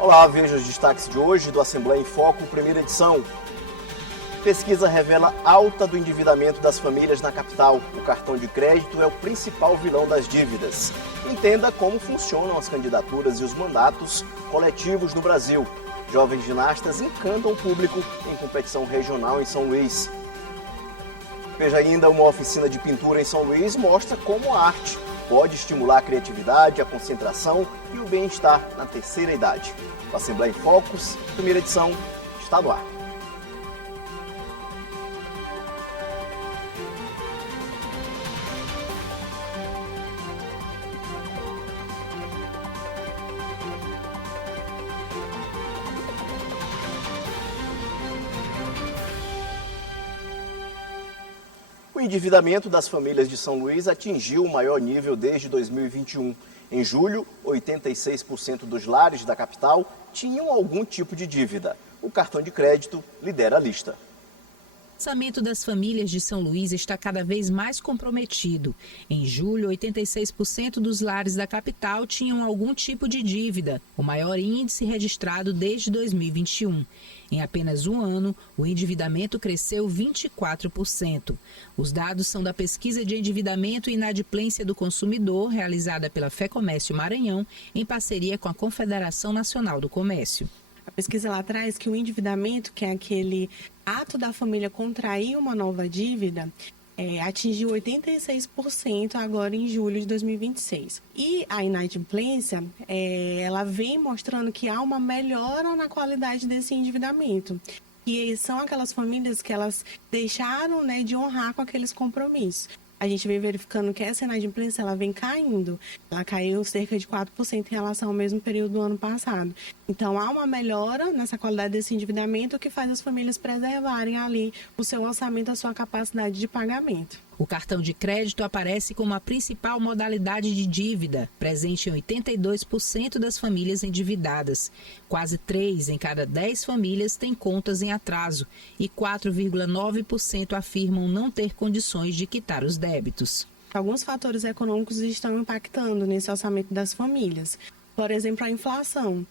Olá, veja os destaques de hoje do Assembleia em Foco, primeira edição. Pesquisa revela alta do endividamento das famílias na capital. O cartão de crédito é o principal vilão das dívidas. Entenda como funcionam as candidaturas e os mandatos coletivos no Brasil. Jovens ginastas encantam o público em competição regional em São Luís. Veja ainda, uma oficina de pintura em São Luís mostra como a arte pode estimular a criatividade, a concentração e o bem-estar na terceira idade. O Assembleia em Focos, primeira edição, está no ar. O endividamento das famílias de São Luís atingiu o maior nível desde 2021. Em julho, 86% dos lares da capital tinham algum tipo de dívida. O cartão de crédito lidera a lista. O orçamento das famílias de São Luís está cada vez mais comprometido. Em julho, 86% dos lares da capital tinham algum tipo de dívida, o maior índice registrado desde 2021. Em apenas um ano, o endividamento cresceu 24%. Os dados são da pesquisa de endividamento e inadimplência do consumidor, realizada pela FEComércio Maranhão, em parceria com a Confederação Nacional do Comércio. A pesquisa lá traz que o endividamento, que é aquele ato da família contrair uma nova dívida, atingiu 86% agora em julho de 2026. E a inadimplência, ela vem mostrando que há uma melhora na qualidade desse endividamento. E são aquelas famílias que elas deixaram, de honrar com aqueles compromissos. A gente vem verificando que essa inadimplência ela vem caindo. Ela caiu cerca de 4% em relação ao mesmo período do ano passado. Então, há uma melhora nessa qualidade desse endividamento que faz as famílias preservarem ali o seu orçamento, a sua capacidade de pagamento. O cartão de crédito aparece como a principal modalidade de dívida, presente em 82% das famílias endividadas. Quase 3 em cada 10 famílias têm contas em atraso e 4,9% afirmam não ter condições de quitar os débitos. Alguns fatores econômicos estão impactando nesse orçamento das famílias. Por exemplo, a inflação.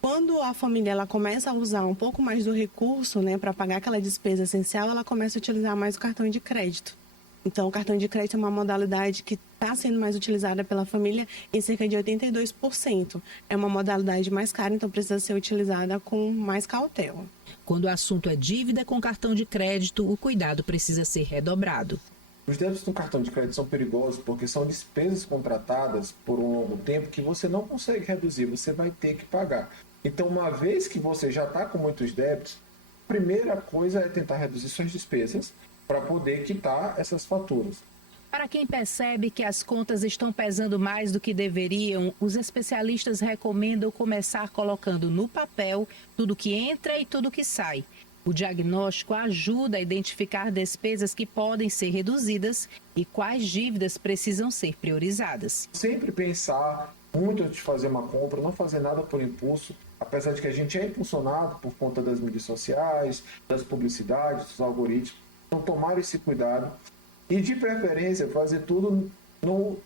Quando a família ela começa a usar um pouco mais do recurso, para pagar aquela despesa essencial, ela começa a utilizar mais o cartão de crédito. Então, o cartão de crédito é uma modalidade que está sendo mais utilizada pela família em cerca de 82%. É uma modalidade mais cara, então precisa ser utilizada com mais cautela. Quando o assunto é dívida com cartão de crédito, o cuidado precisa ser redobrado. Os débitos no cartão de crédito são perigosos porque são despesas contratadas por um longo tempo que você não consegue reduzir, você vai ter que pagar. Então, uma vez que você já está com muitos débitos, a primeira coisa é tentar reduzir suas despesas para poder quitar essas faturas. Para quem percebe que as contas estão pesando mais do que deveriam, os especialistas recomendam começar colocando no papel tudo que entra e tudo que sai. O diagnóstico ajuda a identificar despesas que podem ser reduzidas e quais dívidas precisam ser priorizadas. Sempre pensar muito antes de fazer uma compra, não fazer nada por impulso, apesar de que a gente é impulsionado por conta das mídias sociais, das publicidades, dos algoritmos. Então, tomar esse cuidado e, de preferência, fazer tudo no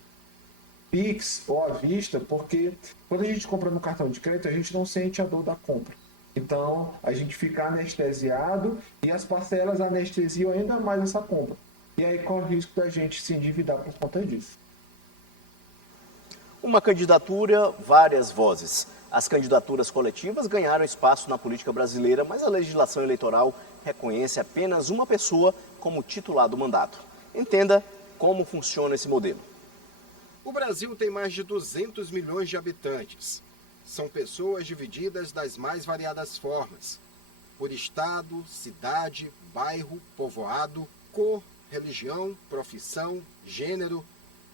Pix ou à vista, porque quando a gente compra no cartão de crédito, a gente não sente a dor da compra. Então, a gente fica anestesiado e as parcelas anestesiam ainda mais essa compra. E aí corre o risco da gente se endividar por conta disso. Uma candidatura, várias vozes. As candidaturas coletivas ganharam espaço na política brasileira, mas a legislação eleitoral reconhece apenas uma pessoa como titular do mandato. Entenda como funciona esse modelo. O Brasil tem mais de 200 milhões de habitantes. São pessoas divididas das mais variadas formas, por estado, cidade, bairro, povoado, cor, religião, profissão, gênero.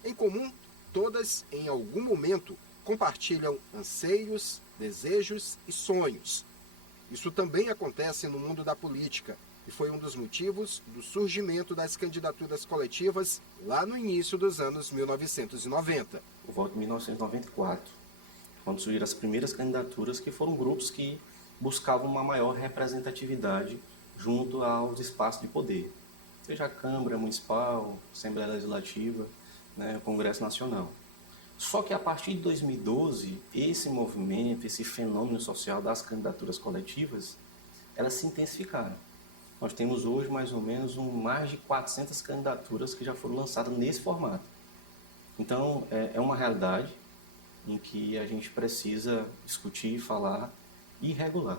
Em comum, todas, em algum momento, compartilham anseios, desejos e sonhos. Isso também acontece no mundo da política e foi um dos motivos do surgimento das candidaturas coletivas lá no início dos anos 1990. Eu volto em 1994, quando surgiram as primeiras candidaturas, que foram grupos que buscavam uma maior representatividade junto aos espaços de poder, seja a Câmara Municipal, Assembleia Legislativa, Congresso Nacional. Só que a partir de 2012, esse movimento, esse fenômeno social das candidaturas coletivas, elas se intensificaram. Nós temos hoje mais ou menos mais de 400 candidaturas que já foram lançadas nesse formato. Então, é uma realidade em que a gente precisa discutir, falar e regular.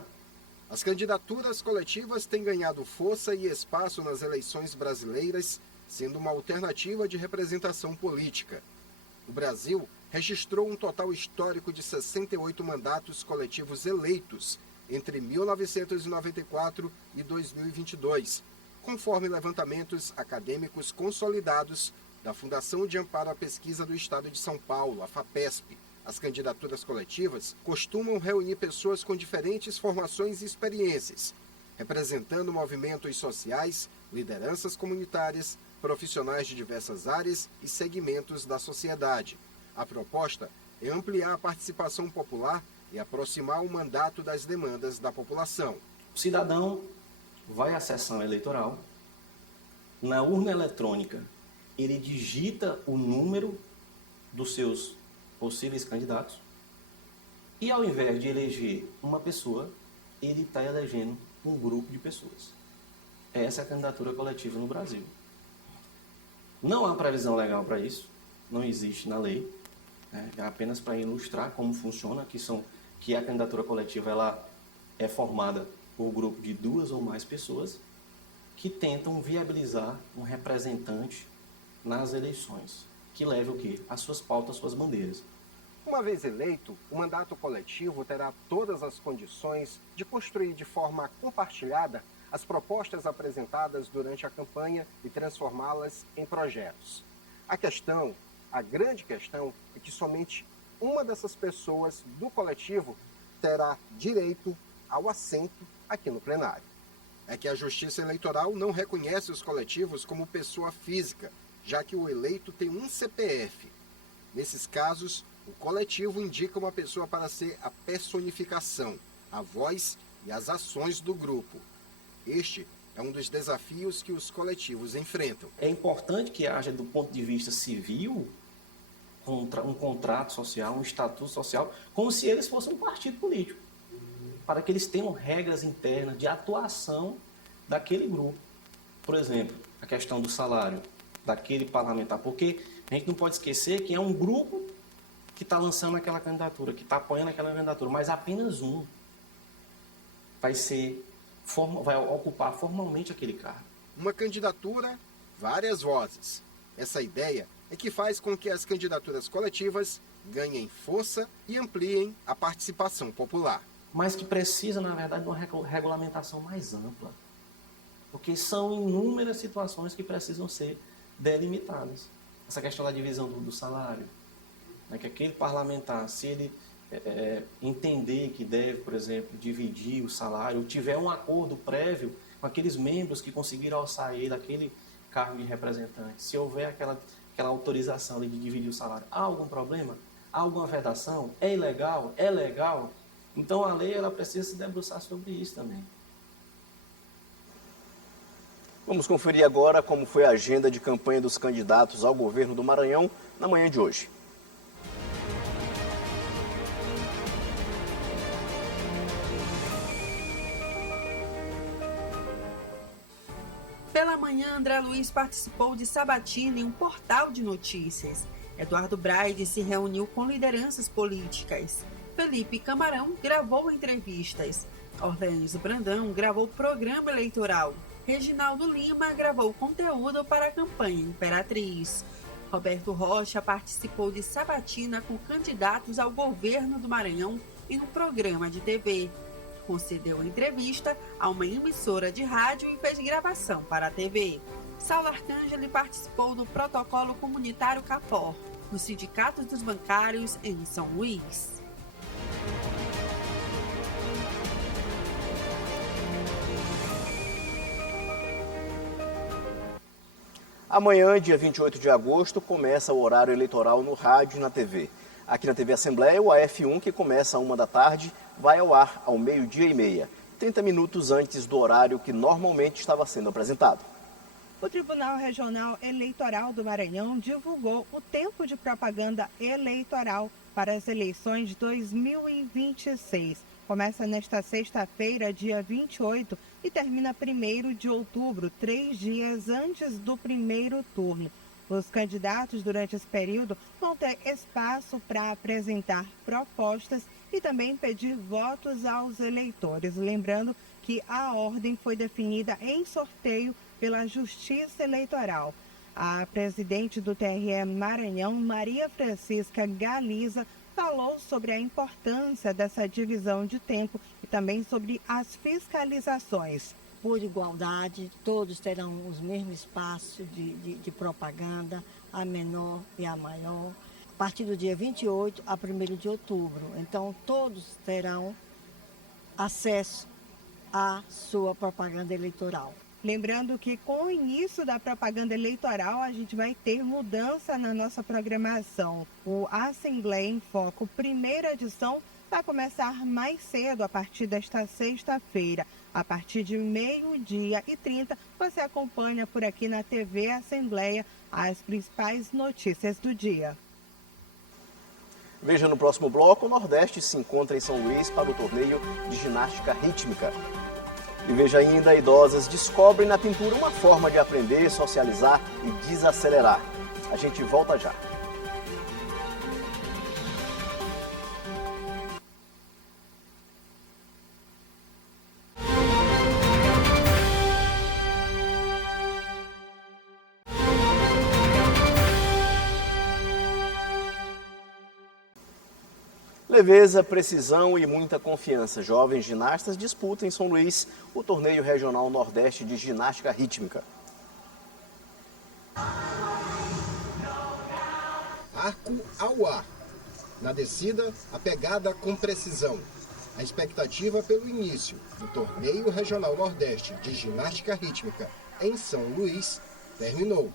As candidaturas coletivas têm ganhado força e espaço nas eleições brasileiras, sendo uma alternativa de representação política. O Brasil registrou um total histórico de 68 mandatos coletivos eleitos entre 1994 e 2022, conforme levantamentos acadêmicos consolidados da Fundação de Amparo à Pesquisa do Estado de São Paulo, a FAPESP. As candidaturas coletivas costumam reunir pessoas com diferentes formações e experiências, representando movimentos sociais, lideranças comunitárias, profissionais de diversas áreas e segmentos da sociedade. A proposta é ampliar a participação popular e aproximar o mandato das demandas da população. O cidadão vai à sessão eleitoral, na urna eletrônica, ele digita o número dos seus possíveis candidatos e, ao invés de eleger uma pessoa, ele está elegendo um grupo de pessoas. Essa é a candidatura coletiva no Brasil. Não há previsão legal para isso, não existe na lei, é apenas para ilustrar como funciona, que a candidatura coletiva ela é formada por grupo de 2 ou mais pessoas que tentam viabilizar um representante nas eleições, que leve o quê? As suas pautas, as suas bandeiras. Uma vez eleito, o mandato coletivo terá todas as condições de construir de forma compartilhada as propostas apresentadas durante a campanha e transformá-las em projetos. A grande questão é que somente uma dessas pessoas do coletivo terá direito ao assento aqui no plenário. É que a Justiça Eleitoral não reconhece os coletivos como pessoa física, já que o eleito tem um CPF. Nesses casos, o coletivo indica uma pessoa para ser a personificação, a voz e as ações do grupo. Este é um dos desafios que os coletivos enfrentam. É importante que haja, do ponto de vista civil, um contrato social, um estatuto social, como se eles fossem um partido político, para que eles tenham regras internas de atuação daquele grupo. Por exemplo, a questão do salário daquele parlamentar, porque a gente não pode esquecer que é um grupo que está lançando aquela candidatura, que está apoiando aquela candidatura, mas apenas um vai ocupar formalmente aquele cargo. Uma candidatura, várias vozes. Essa ideia é que faz com que as candidaturas coletivas ganhem força e ampliem a participação popular. Mas que precisa, na verdade, de uma regulamentação mais ampla. Porque são inúmeras situações que precisam ser delimitadas. Essa questão da divisão do salário, né, que aquele parlamentar, se ele entender que deve, por exemplo, dividir o salário, ou tiver um acordo prévio com aqueles membros que conseguiram alçar ele daquele cargo de representante, se houver aquela autorização de dividir o salário, há algum problema? Há alguma vedação? É ilegal? É legal? Então a lei ela precisa se debruçar sobre isso também. Vamos conferir agora como foi a agenda de campanha dos candidatos ao governo do Maranhão na manhã de hoje. Pela manhã, André Luiz participou de sabatina em um portal de notícias. Eduardo Braide se reuniu com lideranças políticas. Felipe Camarão gravou entrevistas. Orleans Brandão gravou programa eleitoral. Reginaldo Lima gravou conteúdo para a campanha Imperatriz. Roberto Rocha participou de sabatina com candidatos ao governo do Maranhão em um programa de TV. Concedeu entrevista a uma emissora de rádio e fez gravação para a TV. Saulo Arcângeli participou do protocolo comunitário CAPOR, no Sindicato dos Bancários em São Luís. Amanhã, dia 28 de agosto, começa o horário eleitoral no rádio e na TV. Aqui na TV Assembleia, o AF1, que começa às 13h, vai ao ar ao 12h30, 30 minutos antes do horário que normalmente estava sendo apresentado. O Tribunal Regional Eleitoral do Maranhão divulgou o tempo de propaganda eleitoral para as eleições de 2026. Começa nesta sexta-feira, dia 28, e termina 1º de outubro, 3 dias antes do primeiro turno. Os candidatos, durante esse período, vão ter espaço para apresentar propostas e também pedir votos aos eleitores. Lembrando que a ordem foi definida em sorteio pela Justiça Eleitoral. A presidente do TRE Maranhão, Maria Francisca Galiza, falou sobre a importância dessa divisão de tempo e também sobre as fiscalizações. Por igualdade, todos terão os mesmos espaços de propaganda, a menor e a maior, a partir do dia 28 a 1º de outubro. Então, todos terão acesso à sua propaganda eleitoral. Lembrando que com o início da propaganda eleitoral, a gente vai ter mudança na nossa programação. O Assembleia em Foco, primeira edição, vai começar mais cedo, a partir desta sexta-feira. A partir de 12h30, você acompanha por aqui na TV Assembleia as principais notícias do dia. Veja no próximo bloco, o Nordeste se encontra em São Luís para o torneio de ginástica rítmica. E veja ainda, idosas descobrem na pintura uma forma de aprender, socializar e desacelerar. A gente volta já. Leveza, precisão e muita confiança. Jovens ginastas disputam em São Luís o torneio regional Nordeste de ginástica rítmica. Arco ao ar. Na descida, a pegada com precisão. A expectativa pelo início do torneio regional Nordeste de ginástica rítmica em São Luís terminou.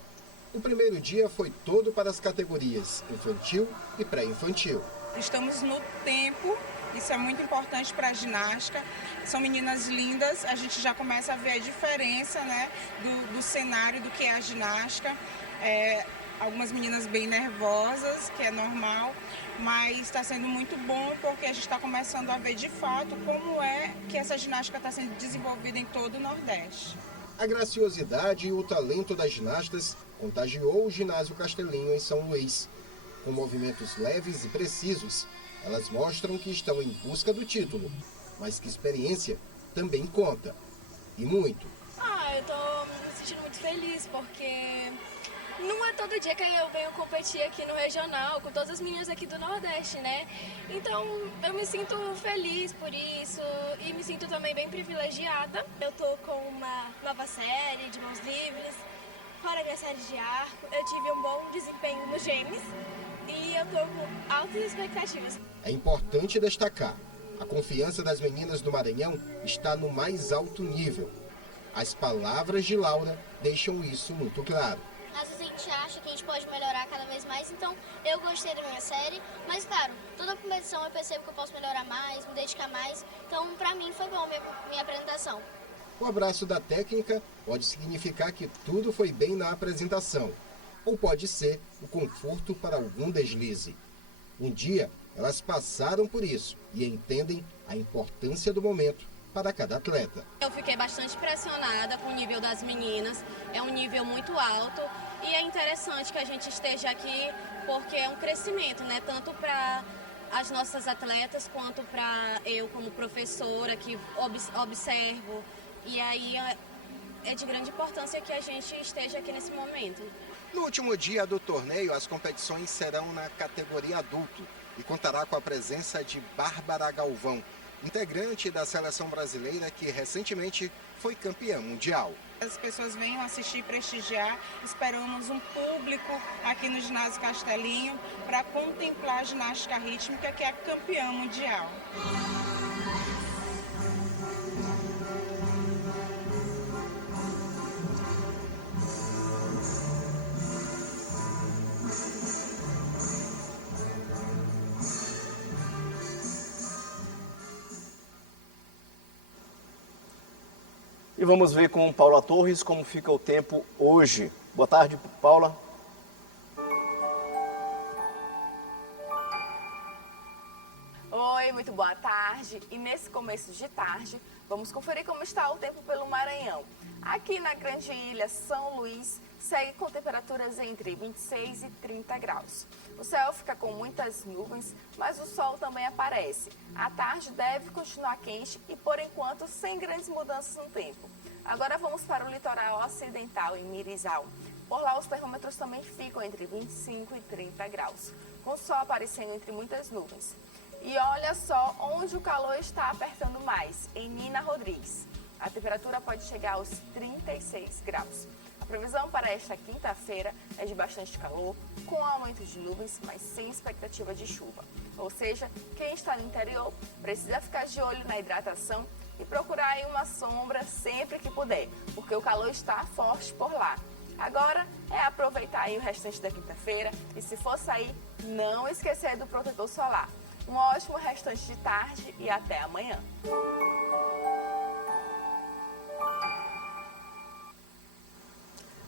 O primeiro dia foi todo para as categorias infantil e pré-infantil. Estamos no tempo, isso é muito importante para a ginástica. São meninas lindas, a gente já começa a ver a diferença, né, do cenário do que é a ginástica. Algumas meninas bem nervosas, que é normal, mas está sendo muito bom porque a gente está começando a ver de fato como é que essa ginástica está sendo desenvolvida em todo o Nordeste. A graciosidade e o talento das ginastas contagiou o ginásio Castelinho em São Luís. Com movimentos leves e precisos, elas mostram que estão em busca do título, mas que experiência também conta. E muito. Eu tô me sentindo muito feliz, porque não é todo dia que eu venho competir aqui no regional, com todas as meninas aqui do Nordeste, né? Então, eu me sinto feliz por isso e me sinto também bem privilegiada. Eu tô com uma nova série de mãos livres, fora a minha série de arco. Eu tive um bom desempenho no Gêmeos. E eu tô com altas expectativas. É importante destacar, a confiança das meninas do Maranhão está no mais alto nível. As palavras de Laura deixam isso muito claro. Às vezes a gente acha que a gente pode melhorar cada vez mais, então eu gostei da minha série, mas claro, toda competição eu percebo que eu posso melhorar mais, me dedicar mais, então pra mim foi bom minha apresentação. O abraço da técnica pode significar que tudo foi bem na apresentação, ou pode ser o conforto para algum deslize. Um dia, elas passaram por isso e entendem a importância do momento para cada atleta. Eu fiquei bastante pressionada com o nível das meninas, é um nível muito alto e é interessante que a gente esteja aqui porque é um crescimento, né? Tanto para as nossas atletas quanto para eu como professora que observo. E aí é de grande importância que a gente esteja aqui nesse momento. No último dia do torneio, as competições serão na categoria adulto e contará com a presença de Bárbara Galvão, integrante da seleção brasileira que recentemente foi campeã mundial. As pessoas venham assistir e prestigiar. Esperamos um público aqui no ginásio Castelinho para contemplar a ginástica rítmica, que é a campeã mundial. E vamos ver com Paula Torres como fica o tempo hoje. Boa tarde, Paula. Oi, muito boa tarde. E nesse começo de tarde, vamos conferir como está o tempo pelo Maranhão. Aqui na Grande Ilha, São Luís, segue com temperaturas entre 26 e 30 graus. O céu fica com muitas nuvens, mas o sol também aparece. A tarde deve continuar quente e, por enquanto, sem grandes mudanças no tempo. Agora vamos para o litoral ocidental, em Mirizal. Por lá, os termômetros também ficam entre 25 e 30 graus, com o sol aparecendo entre muitas nuvens. E olha só onde o calor está apertando mais, em Nina Rodrigues. A temperatura pode chegar aos 36 graus. A previsão para esta quinta-feira é de bastante calor, com aumento de nuvens, mas sem expectativa de chuva. Ou seja, quem está no interior precisa ficar de olho na hidratação e procurar aí uma sombra sempre que puder, porque o calor está forte por lá. Agora é aproveitar aí o restante da quinta-feira e, se for sair, não esquecer do protetor solar. Um ótimo restante de tarde e até amanhã.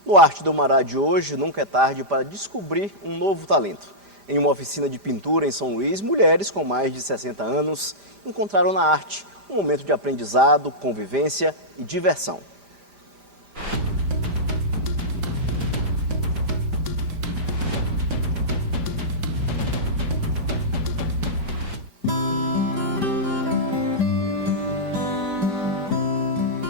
No Arte do Mará de hoje, nunca é tarde para descobrir um novo talento. Em uma oficina de pintura em São Luís, mulheres com mais de 60 anos encontraram na arte um momento de aprendizado, convivência e diversão.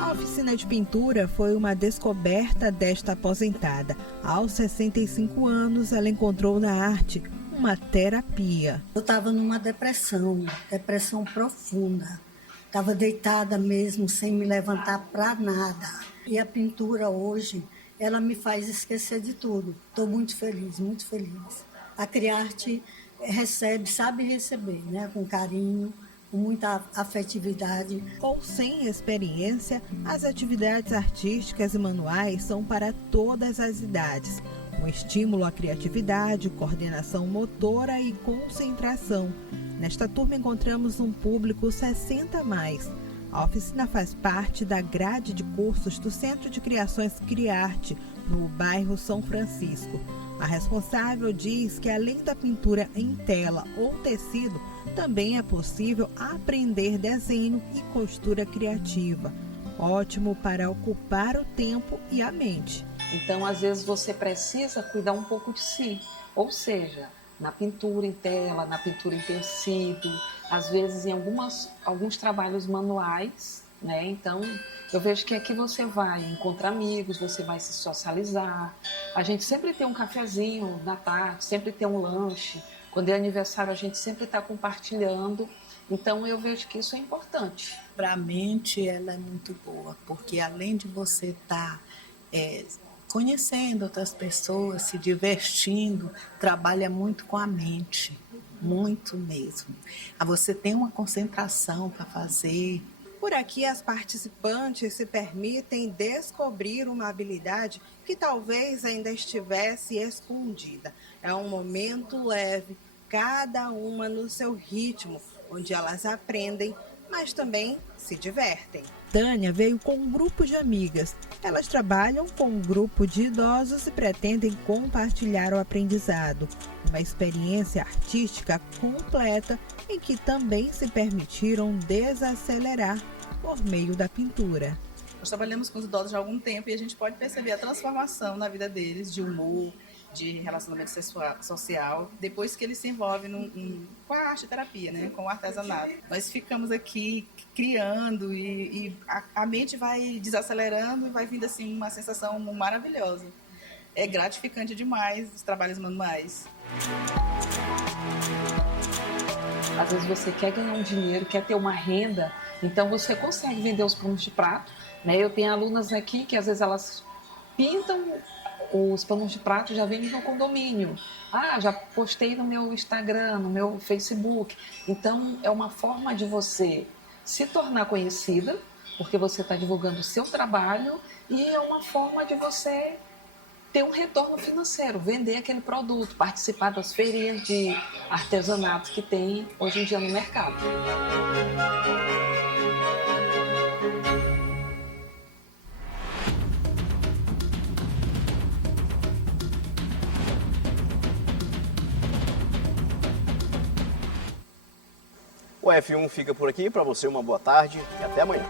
A oficina de pintura foi uma descoberta desta aposentada. Aos 65 anos, ela encontrou na arte uma terapia. Eu estava numa depressão profunda. Estava deitada mesmo, sem me levantar para nada. E a pintura hoje, ela me faz esquecer de tudo. Estou muito feliz, muito feliz. A Criarte sabe receber, né? Com carinho, com muita afetividade. Ou sem experiência, as atividades artísticas e manuais são para todas as idades. Um estímulo à criatividade, coordenação motora e concentração. Nesta turma encontramos um público 60+. A oficina faz parte da grade de cursos do Centro de Criações Criarte, no bairro São Francisco. A responsável diz que, além da pintura em tela ou tecido, também é possível aprender desenho e costura criativa. Ótimo para ocupar o tempo e a mente. Então, às vezes, você precisa cuidar um pouco de si. Ou seja, na pintura em tela, na pintura em tecido, às vezes em alguns trabalhos manuais, né? Então, eu vejo que aqui você vai encontrar amigos, você vai se socializar. A gente sempre tem um cafezinho na tarde, sempre tem um lanche. Quando é aniversário, a gente sempre está compartilhando. Então, eu vejo que isso é importante. Para a mente, ela é muito boa, porque além de você estar conhecendo outras pessoas, se divertindo, trabalha muito com a mente, muito mesmo. Você tem uma concentração para fazer. Por aqui, as participantes se permitem descobrir uma habilidade que talvez ainda estivesse escondida. É um momento leve, cada uma no seu ritmo, onde elas aprendem, mas também se divertem. Tânia veio com um grupo de amigas. Elas trabalham com um grupo de idosos e pretendem compartilhar o aprendizado. Uma experiência artística completa em que também se permitiram desacelerar por meio da pintura. Nós trabalhamos com os idosos já há algum tempo e a gente pode perceber a transformação na vida deles, de humor, de relacionamento social, depois que eles se envolvem com a arte terapia, né? Com o artesanato. Nós ficamos aqui criando e a mente vai desacelerando e vai vindo assim uma sensação maravilhosa. É gratificante demais os trabalhos manuais. Às vezes você quer ganhar um dinheiro, quer ter uma renda, então você consegue vender os panos de prato, né? Eu tenho alunas aqui que às vezes elas pintam os panos de prato, já vendem no condomínio. Já postei no meu Instagram, no meu Facebook. Então, é uma forma de você se tornar conhecida, porque você está divulgando o seu trabalho, e é uma forma de você ter um retorno financeiro, vender aquele produto, participar das feirinhas de artesanato que tem hoje em dia no mercado. O F1 fica por aqui. Para você, uma boa tarde e até amanhã.